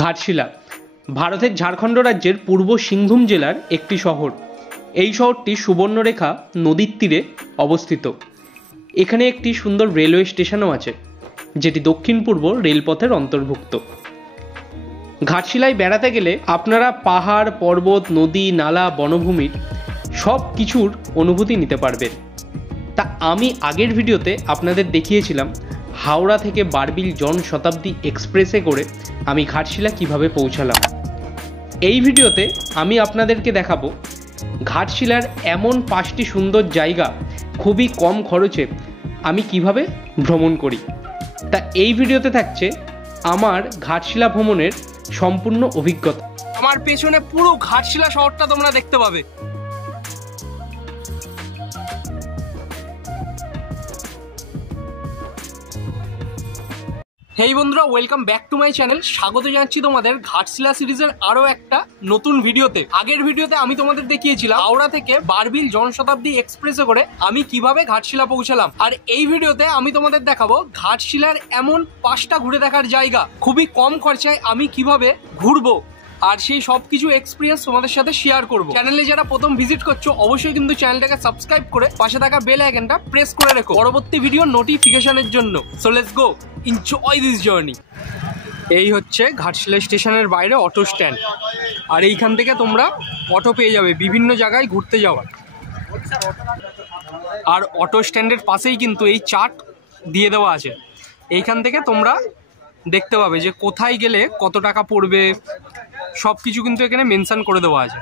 ঘাটশিলা ভারতের ঝাড়খণ্ড রাজ্যের পূর্ব সিংভূম জেলার একটি শহর। এই শহরটি সুবর্ণরেখা নদীর তীরে অবস্থিত। এখানে একটি সুন্দর রেলওয়ে স্টেশনও আছে, যেটি দক্ষিণ পূর্ব রেলপথের অন্তর্ভুক্ত। ঘাটশিলায় বেড়াতে গেলে আপনারা পাহাড়, পর্বত, নদী, নালা, বনভূমির সব কিছুর অনুভূতি নিতে পারবেন। তা আমি আগের ভিডিওতে আপনাদের দেখিয়েছিলাম হাওড়া থেকে বারবিল জনশতাব্দী এক্সপ্রেসে করে আমি ঘাটশিলা কিভাবে পৌঁছালাম। এই ভিডিওতে আমি আপনাদেরকে দেখাবো ঘাটশিলার এমন 5টি সুন্দর জায়গা খুবই কম খরচে আমি কিভাবে ভ্রমণ করি। তা এই ভিডিওতে থাকছে আমার ঘাটশিলা ভ্রমণের সম্পূর্ণ অভিজ্ঞতা। আমার পেছনে পুরো ঘাটশিলা শহরটা তোমরা দেখতে পাবে। হেই বন্ধুরা, welcome back to my channel. স্বাগত জানাচ্ছি তোমাদের ঘাটশিলা সিরিজের আরো একটা নতুন ভিডিওতে। আগের ভিডিওতে আমি তোমাদের দেখিয়েছিলাম হাওড়া থেকে বারবিল জনশতাব্দী এক্সপ্রেসে করে আমি কিভাবে ঘাটশিলা পৌঁছালাম। আর এই ভিডিওতে আমি তোমাদের দেখাবো ঘাটশিলার এমন 5টা ঘুরে দেখার জায়গা খুবই কম খরচায় আমি কিভাবে ঘুরবো, আর সেই সবকিছু এক্সপিরিয়েন্স তোমাদের সাথে শেয়ার করব। চ্যানেলে যারা প্রথম ভিজিট করছো অবশ্যই কিন্তু চ্যানেলটাকে সাবস্ক্রাইব করে পাশে থাকা বেল আইকনটা প্রেস করে রেখো পরবর্তী ভিডিও নোটিফিকেশনের জন্য। So let's go, enjoy this journey. এই হচ্ছে ঘাটশিলা স্টেশনের বাইরে অটো স্ট্যান্ড, আর এইখান থেকে তোমরা অটো পেয়ে যাবে বিভিন্ন জায়গায় ঘুরতে যাওয়ার। আর অটো স্ট্যান্ডের পাশেই কিন্তু এই চার্ট দিয়ে দেওয়া আছে। এইখান থেকে তোমরা দেখতে পাবে যে কোথায় গেলে কত টাকা পড়বে, সব কিছু কিন্তু এখানে মেনশন করে দেওয়া আছে।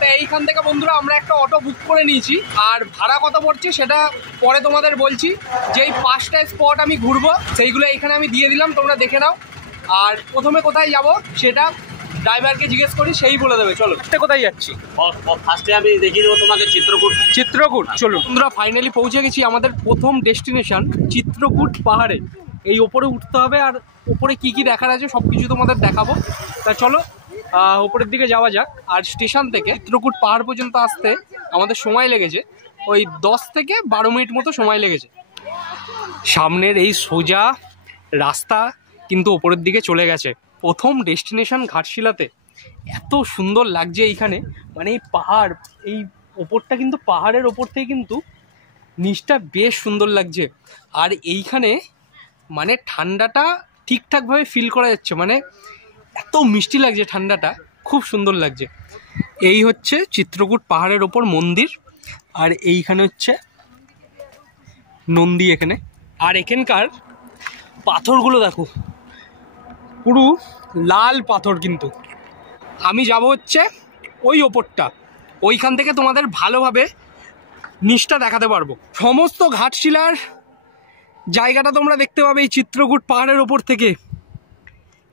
তো এইখান থেকে বন্ধুরা আমরা একটা অটো বুক করে নিয়েছি, আর ভাড়া কত পড়ছে সেটা পরে তোমাদের বলছি। যেই 5টা স্পট আমি ঘুরবো সেইগুলো এখানে আমি দিয়ে দিলাম, তোমরা দেখে নাও। আর প্রথমে কোথায় যাব সেটা ড্রাইভারকে জিজ্ঞেস করি, সেই বলে দেবে। চলো, কোথায় যাচ্ছি? ফার্স্টে আমি দেখিয়ে দেবো তোমাকে চিত্রকূট। চলো বন্ধুরা, ফাইনালি পৌঁছে গেছি আমাদের প্রথম ডেস্টিনেশন চিত্রকূট পাহাড়ে। এই ওপরে উঠতে হবে, আর ওপরে কি কি দেখার আছে সব কিছু তোমাদের দেখাবো। তা চলো উপরের দিকে যাওয়া যাক। আর স্টেশন থেকে চিত্রকূট পাহাড় পর্যন্ত আসতে আমাদের সময় লেগেছে ওই 10 থেকে 12 মিনিট মতো সময় লেগেছে। সামনের এই সোজা রাস্তা কিন্তু ওপরের দিকে চলে গেছে। প্রথম ডেস্টিনেশন ঘাটশিলাতে এত সুন্দর লাগছে এইখানে, মানে এই পাহাড়, এই ওপরটা কিন্তু পাহাড়ের ওপর থেকে কিন্তু নিচটা বেশ সুন্দর লাগছে। আর এইখানে মানে ঠান্ডাটা ঠিকঠাকভাবে ফিল করা যাচ্ছে, মানে এত মিষ্টি লাগছে ঠান্ডাটা, খুব সুন্দর লাগছে। এই হচ্ছে চিত্রকূট পাহাড়ের ওপর মন্দির, আর এইখানে হচ্ছে নন্দী এখানে। আর এখানকার পাথরগুলো দেখো, পুরো লাল পাথর। কিন্তু আমি যাব হচ্ছে ওই ওপরটা, ওইখান থেকে তোমাদের ভালোভাবে নিচটা দেখাতে পারবো। সমস্ত ঘাটশিলার জায়গাটা তোমরা দেখতে পাবে এই চিত্রকূট পাহাড়ের ওপর থেকে।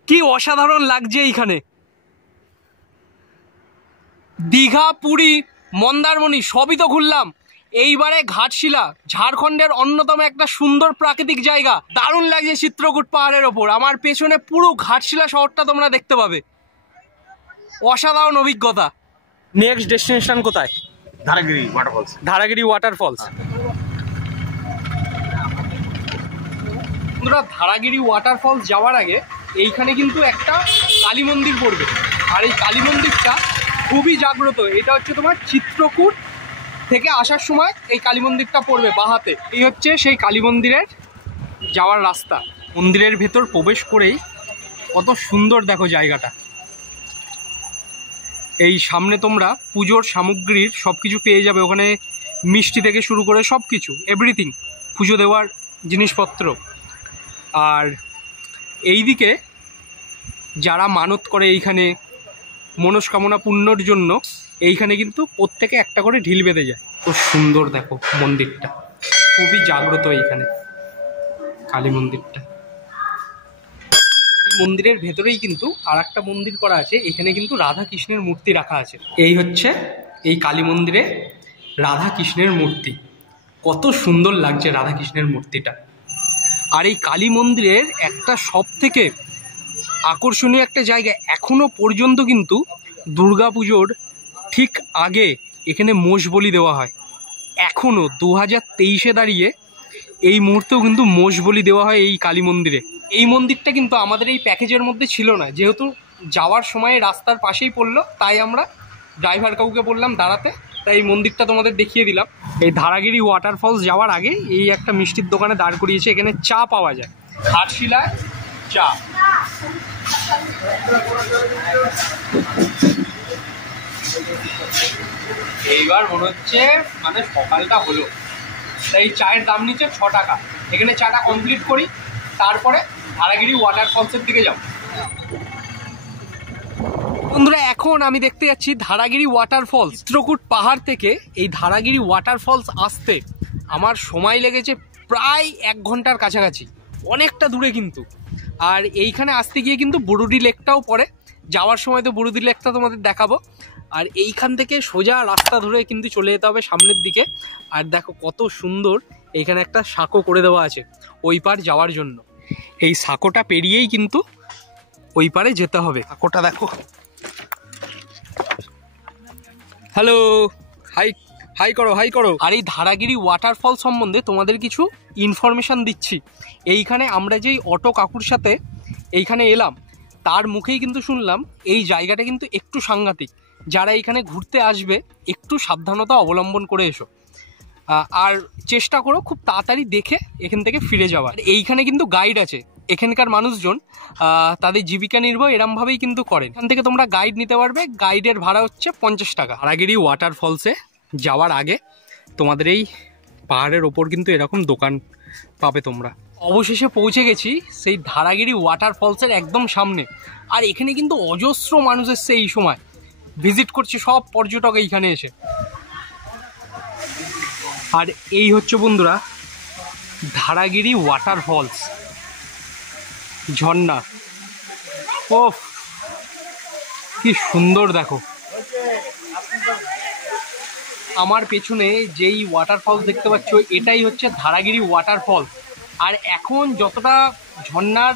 কি অসাধারণ লাগছে এইখানে। দীঘা, পুরী, মন্দারমণি সবই তো ঘুরলাম, এইবারে ঘাটশিলা ঝাড়খণ্ডের অন্যতম একটা সুন্দর প্রাকৃতিক জায়গা। দারুণ লাগছে চিত্রকূট পাহাড়ের ওপর। আমার পেছনে পুরো ঘাটশিলা শহরটা তোমরা দেখতে পাবে। অসাধারণ অভিজ্ঞতা। নেক্সট ডেস্টিনেশন কোথায়? ধারাগিরি ওয়াটারফলস। ধারাগিরি ওয়াটারফলস। বন্ধুরা, ধারাগিরি ওয়াটারফলস যাওয়ার আগে এইখানে কিন্তু একটা কালী মন্দির পড়বে, আর এই কালী মন্দিরটা খুবই জাগ্রত। এটা হচ্ছে তোমার চিত্রকূট থেকে আসার সময় এই কালী মন্দিরটা পড়বে বাহাতে। এই হচ্ছে সেই কালী মন্দিরের যাওয়ার রাস্তা। মন্দিরের ভেতর প্রবেশ করেই কত সুন্দর দেখো জায়গাটা। এই সামনে তোমরা পুজোর সামগ্রীর সব কিছু পেয়ে যাবে ওখানে, মিষ্টি থেকে শুরু করে সব কিছু, এভরিথিং, পুজো দেওয়ার জিনিসপত্র। আর এই দিকে যারা মানত করে এইখানে মনস্কামনা পূর্ণর জন্য, এইখানে কিন্তু প্রত্যেকে একটা করে ঢিল বেঁধে যায়। খুব সুন্দর দেখো মন্দিরটা, খুবই জাগ্রত এইখানে কালী মন্দিরটা। মন্দিরের ভেতরেই কিন্তু আর একটা মন্দির করা আছে, এখানে কিন্তু রাধা কৃষ্ণের মূর্তি রাখা আছে। এই হচ্ছে এই কালী মন্দিরে রাধা কৃষ্ণের মূর্তি। কত সুন্দর লাগছে রাধা কৃষ্ণের মূর্তিটা। আর এই কালী মন্দিরের একটা সব থেকে আকর্ষণীয় একটা জায়গা, এখনো পর্যন্ত কিন্তু দুর্গাপুজোর ঠিক আগে এখানে মোষ বলি দেওয়া হয়। এখনো 2023-এ দাঁড়িয়ে এই মুহূর্তেও কিন্তু মোষ বলি দেওয়া হয় এই কালী মন্দিরে। এই মন্দিরটা কিন্তু আমাদের এই প্যাকেজের মধ্যে ছিল না, যেহেতু যাওয়ার সময় রাস্তার পাশেই পড়লো, তাই আমরা ড্রাইভার কাউকে বললাম দাঁড়াতে, তাই এই মন্দিরটা তোমাদের দেখিয়ে দিলাম। এই ধারাগিরি ওয়াটারফলস যাওয়ার আগে এই একটা মিষ্টির দোকানে দাঁড় করিয়েছে, এখানে চা পাওয়া যায়, ঘাটশিলায় চা। এইবার মনে হচ্ছে মানে সকালটা হলো, তাই চায়ের দাম নিচ্ছে 6 টাকা। এখানে চাটা কমপ্লিট করি, তারপরে ধারাগিরি ওয়াটারফলসের দিকে যাব। বন্ধুরা এখন আমি দেখতে যাচ্ছি ধারাগিরি ওয়াটারফলস। চিত্রকূট পাহাড় থেকে এই ধারাগিরি ওয়াটারফলস আসতে আমার সময় লেগেছে প্রায় 1 ঘন্টার কাছাকাছি, অনেকটা দূরে কিন্তু। আর এইখানে আসতে গিয়ে কিন্তু বুরুডি লেকটাও পড়ে, যাওয়ার সময় তো বুরুডি লেকটা তোমাদের দেখাবো। আর এইখান থেকে সোজা রাস্তা ধরে কিন্তু চলে যেতে হবে সামনের দিকে। আর দেখো কত সুন্দর, এইখানে একটা সাঁকো করে দেওয়া আছে ওই পার যাওয়ার জন্য। এই সাঁকোটা পেরিয়েই কিন্তু ওই পারে যেতে হবে। সাঁকোটা দেখো। হ্যালো, হাই হাই করো, হাই করো। আর এই ধারাগিরি ওয়াটারফল সম্বন্ধে তোমাদের কিছু ইনফরমেশান দিচ্ছি। এইখানে আমরা যেই অটো কাকুর সাথে এইখানে এলাম, তার মুখেই কিন্তু শুনলাম এই জায়গাটা কিন্তু একটু সাংঘাতিক। যারা এইখানে ঘুরতে আসবে একটু সাবধানতা অবলম্বন করে এসো, আর চেষ্টা করো খুব তাড়াতাড়ি দেখে এখান থেকে ফিরে যাওয়ার। এইখানে কিন্তু গাইড আছে, এখানকার মানুষজন তাদের জীবিকা নির্বাহ এরমভাবেই কিন্তু করেন। এখান থেকে তোমরা গাইড নিতে পারবে, গাইডের ভাড়া হচ্ছে 50 টাকা। ধারাগিরি ওয়াটারফলসে যাওয়ার আগে তোমাদের এই পাহাড়ের ওপর কিন্তু এরকম দোকান পাবে তোমরা। অবশেষে পৌঁছে গেছি সেই ধারাগিরি ওয়াটারফলসের একদম সামনে। আর এখানে কিন্তু অজস্র মানুষ এসছে এই সময়, ভিজিট করছে সব পর্যটক এইখানে এসে। আর এই হচ্ছে বন্ধুরা ধারাগিরি ওয়াটারফলস, ঝর্ণা। ওফ কি সুন্দর দেখো। আমার পেছনে যেই ওয়াটারফলস দেখতে পাচ্ছ এটাই হচ্ছে ধারাগিরি ওয়াটারফল। আর এখন যতটা ঝর্ণার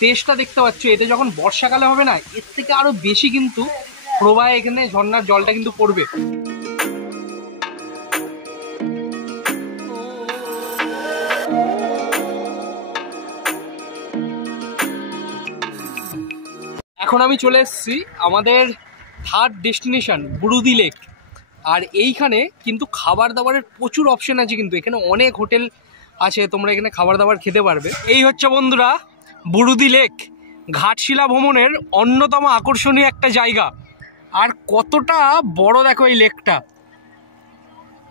তেজটা দেখতে পাচ্ছ, এটা যখন বর্ষাকালে হবে না, এর থেকে আরো বেশি কিন্তু প্রবাহে এখানে ঝর্ণার জলটা কিন্তু পড়বে। এখন আমি চলে এসেছি আমাদের 3rd ডেস্টিনেশন বুরুদি লেক। আর এইখানে কিন্তু খাবার দাবারের প্রচুর অপশন আছে, কিন্তু এখানে অনেক হোটেল আছে, তোমরা এখানে খাবার দাবার খেতে পারবে। এই হচ্ছে বন্ধুরা বুরুদি লেক, ঘাটশিলা ভ্রমণের অন্যতম আকর্ষণীয় একটা জায়গা। আর কতটা বড় দেখো এই লেকটা।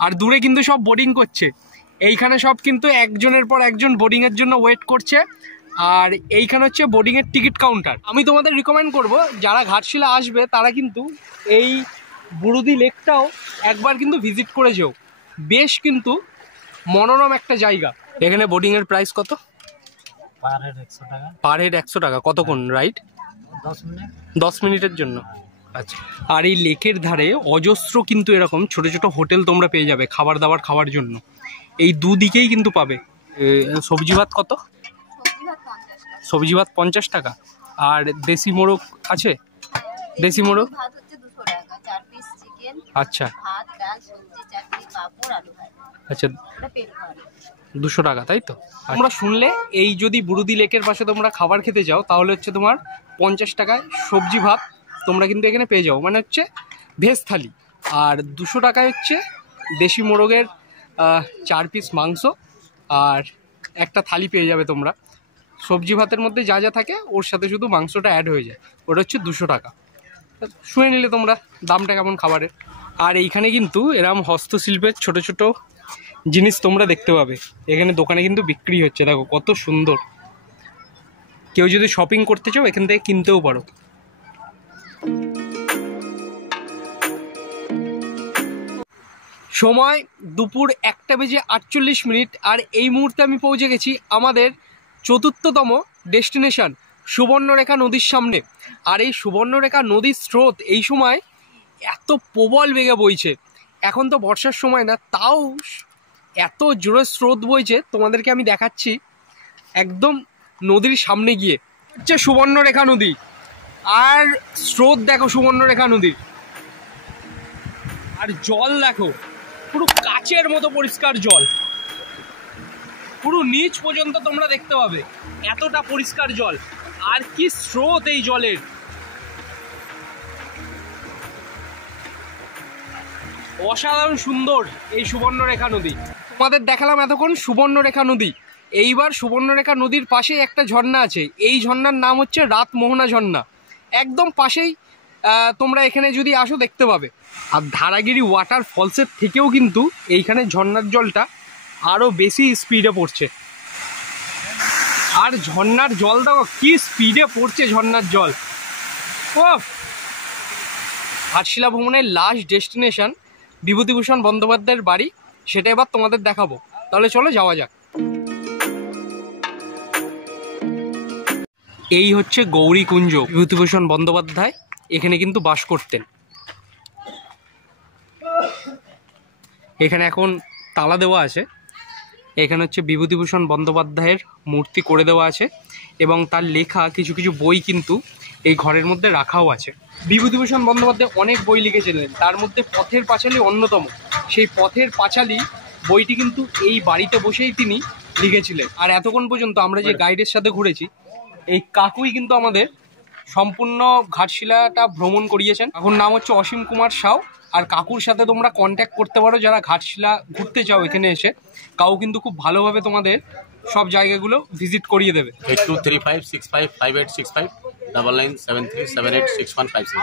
আর দূরে কিন্তু সব বোটিং করছে, এইখানে সব কিন্তু একজনের পর একজন বোটিংয়ের জন্য ওয়েট করছে। আর এইখানে হচ্ছে বোটিংয়ের টিকিট কাউন্টার। আমি তোমাদের রিকমেন্ড করব যারা ঘাটশিলা আসবে তারা কিন্তু এই বুরুদি লেকটাও একবার কিন্তু ভিজিট করে যেও, বেশ কিন্তু মনোরম একটা জায়গা। এখানে বোটিংয়ের প্রাইস কত? পার হেড 100 টাকা। পার হেড 100 টাকা। কতক্ষণ রাইড? 10 মিনিট। 10 মিনিটের জন্য। আচ্ছা। আর এই লেকের ধারে অজস্র কিন্তু এরকম ছোট ছোট হোটেল তোমরা পেয়ে যাবে খাবার দাবার খাওয়ার জন্য, এই দুদিকেই কিন্তু পাবে। সবজি ভাত কত? সবজি ভাত 50 টাকা। আর দেশি মোরগ আছে? দেশি মোরগ আচ্ছা আচ্ছা 200 টাকা, তাই তো? তোমরা শুনলে এই যদি বুরুদি লেকের পাশে তোমরা খাবার খেতে যাও তাহলে হচ্ছে তোমার 50 টাকায় সবজি ভাত তোমরা কিন্তু এখানে পেয়ে যাও, মানে হচ্ছে ভেজ থালি। আর 200 টাকায় হচ্ছে দেশি মোরগের 4 পিস মাংস আর একটা থালি পেয়ে যাবে তোমরা। সবজি ভাতের মধ্যে যা যা থাকে ওর সাথে শুধু মাংসটা অ্যাড হয়ে যায়, ওটা হচ্ছে 200 টাকা। শুনে নিলে তোমরা দামটা কেমন খাবারের। আর এইখানে কিন্তু এরম হস্তশিল্পের ছোট ছোট জিনিস তোমরা দেখতে পাবে, এখানে দোকানে কিন্তু বিক্রি হচ্ছে। দেখো কত সুন্দর, কেউ যদি শপিং করতে চাও এখান থেকে কিনতেও পারো। সময় দুপুর 1:48। আর এই মুহূর্তে আমি পৌঁছে গেছি আমাদের 4র্থতম ডেস্টিনেশন সুবর্ণরেখা নদীর সামনে। আর এই সুবর্ণরেখা নদীর স্রোত এই সময় এত প্রবল বেগে বইছে, এখন তো বর্ষার সময় না, তাও এত জোরে স্রোত বইছে তোমাদেরকে আমি দেখাচ্ছি একদম নদীর সামনে গিয়ে। হচ্ছে সুবর্ণরেখা নদী, আর স্রোত দেখো সুবর্ণরেখা নদীর, আর জল দেখো পুরো কাচের মতো পরিষ্কার জল, পুরো নিচ পর্যন্ত তোমরা দেখতে পাবে, এতটা পরিষ্কার জল আর কি স্রোত এই জলের। অসাধারণ সুন্দর এই সুবর্ণরেখা নদী। তোমাদের দেখালাম এতক্ষণ সুবর্ণরেখা নদী। এইবার সুবর্ণরেখা নদীর পাশে একটা ঝর্ণা আছে, এই ঝর্ণার নাম হচ্ছে রাতমোহনা ঝর্ণা। একদম পাশেই তোমরা এখানে যদি আসো দেখতে পাবে। আর ধারাগিরি ওয়াটার ফলসের থেকেও কিন্তু এইখানে ঝর্ণার জলটা আরও বেশি স্পিডে পড়ছে। আর ঝর্ণার জল দেখো কি স্পিডে পড়ছে ঝর্ণার জল। ও ঘাটশিলা ভ্রমণের লাস্ট ডেস্টিনেশন বিভূতিভূষণ বন্দ্যোপাধ্যায়ের বাড়ি, সেটা এবার তোমাদের দেখাবো। তাহলে চলো যাওয়া যাক। এই হচ্ছে গৌরীকুঞ্জ। বিভূতিভূষণ বন্দ্যোপাধ্যায় এখানে কিন্তু বাস করতেন। এখানে এখন তালা দেওয়া আছে। এখানে হচ্ছে বিভূতিভূষণ বন্দ্যোপাধ্যায়ের মূর্তি করে দেওয়া আছে এবং তার লেখা কিছু কিছু বই কিন্তু এই ঘরের মধ্যে রাখাও আছে। বিভূতিভূষণ বন্দ্যোপাধ্যায় অনেক বই লিখেছিলেন, তার মধ্যে পথের পাঁচালী অন্যতম। সেই পথের পাঁচালী বইটি কিন্তু এই বাড়িতে বসেই তিনি লিখেছিলেন। আর এতক্ষণ পর্যন্ত আমরা যে গাইডের সাথে ঘুরেছি, এই কাকুই কিন্তু আমাদের সম্পূর্ণ ঘাটশিলাটা ভ্রমণ করিয়েছেন। কাকুর নাম হচ্ছে অসীম কুমার সাউ। আর কাকুর সাথে তোমরা কন্ট্যাক্ট করতে পারো যারা ঘাটশিলা ঘুরতে চাও এখানে এসে। কাকু কিন্তু খুব ভালোভাবে তোমাদের সব জায়গাগুলো ভিজিট করিয়ে দেবে। 8235655865 9973786157।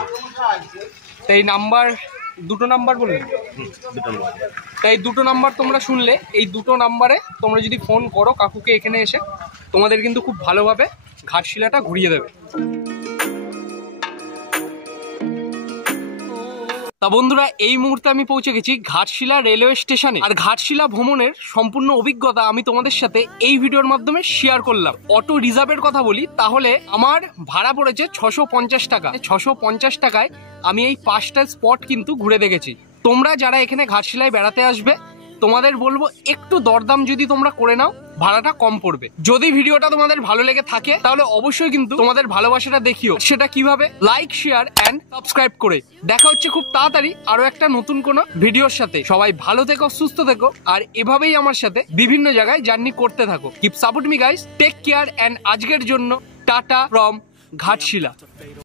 তাই নাম্বার, দুটো নাম্বার বলুন। তাই দুটো নাম্বার তোমরা শুনলে, এই দুটো নাম্বারে তোমরা যদি ফোন করো কাকুকে এখানে এসে, তোমাদের কিন্তু খুব ভালোভাবে ঘাটশিলাটা ঘুরিয়ে দেবে। তা বন্ধুরা, এই মুহূর্তে আমি পৌঁছে গেছি ঘাটশিলা রেলওয়ে স্টেশনে। আর ঘাটশিলা ভ্রমণের সম্পূর্ণ অভিজ্ঞতা আমি তোমাদের সাথে এই ভিডিওর মাধ্যমে শেয়ার করলাম। অটো রিজার্ভের কথা বলি, তাহলে আমার ভাড়া পড়েছে 650 টাকা। 650 টাকায় আমি এই 5টা স্পট কিন্তু ঘুরে দেখেছি। তোমরা যারা এখানে ঘাটশিলায় বেড়াতে আসবে, তোমাদের বলবো একটু দরদাম যদি তোমরা করে নাও, ভাড়াটা কম পড়বে। যদি ভিডিওটা তোমাদের ভালো লেগে থাকে তাহলে অবশ্যই কিন্তু তোমাদের ভালোবাসাটা দেখিও। সেটা কিভাবে? লাইক, শেয়ার এন্ড সাবস্ক্রাইব করে। দেখা হচ্ছে খুব তাড়াতাড়ি আরো একটা নতুন কোনো ভিডিওর সাথে। সবাই ভালো থেকো, সুস্থ থেকো, আর এভাবেই আমার সাথে বিভিন্ন জায়গায় জার্নি করতে থাকো। Keep support me guys, take care and আজকের জন্য টাটা ফ্রম ঘাটশিলা।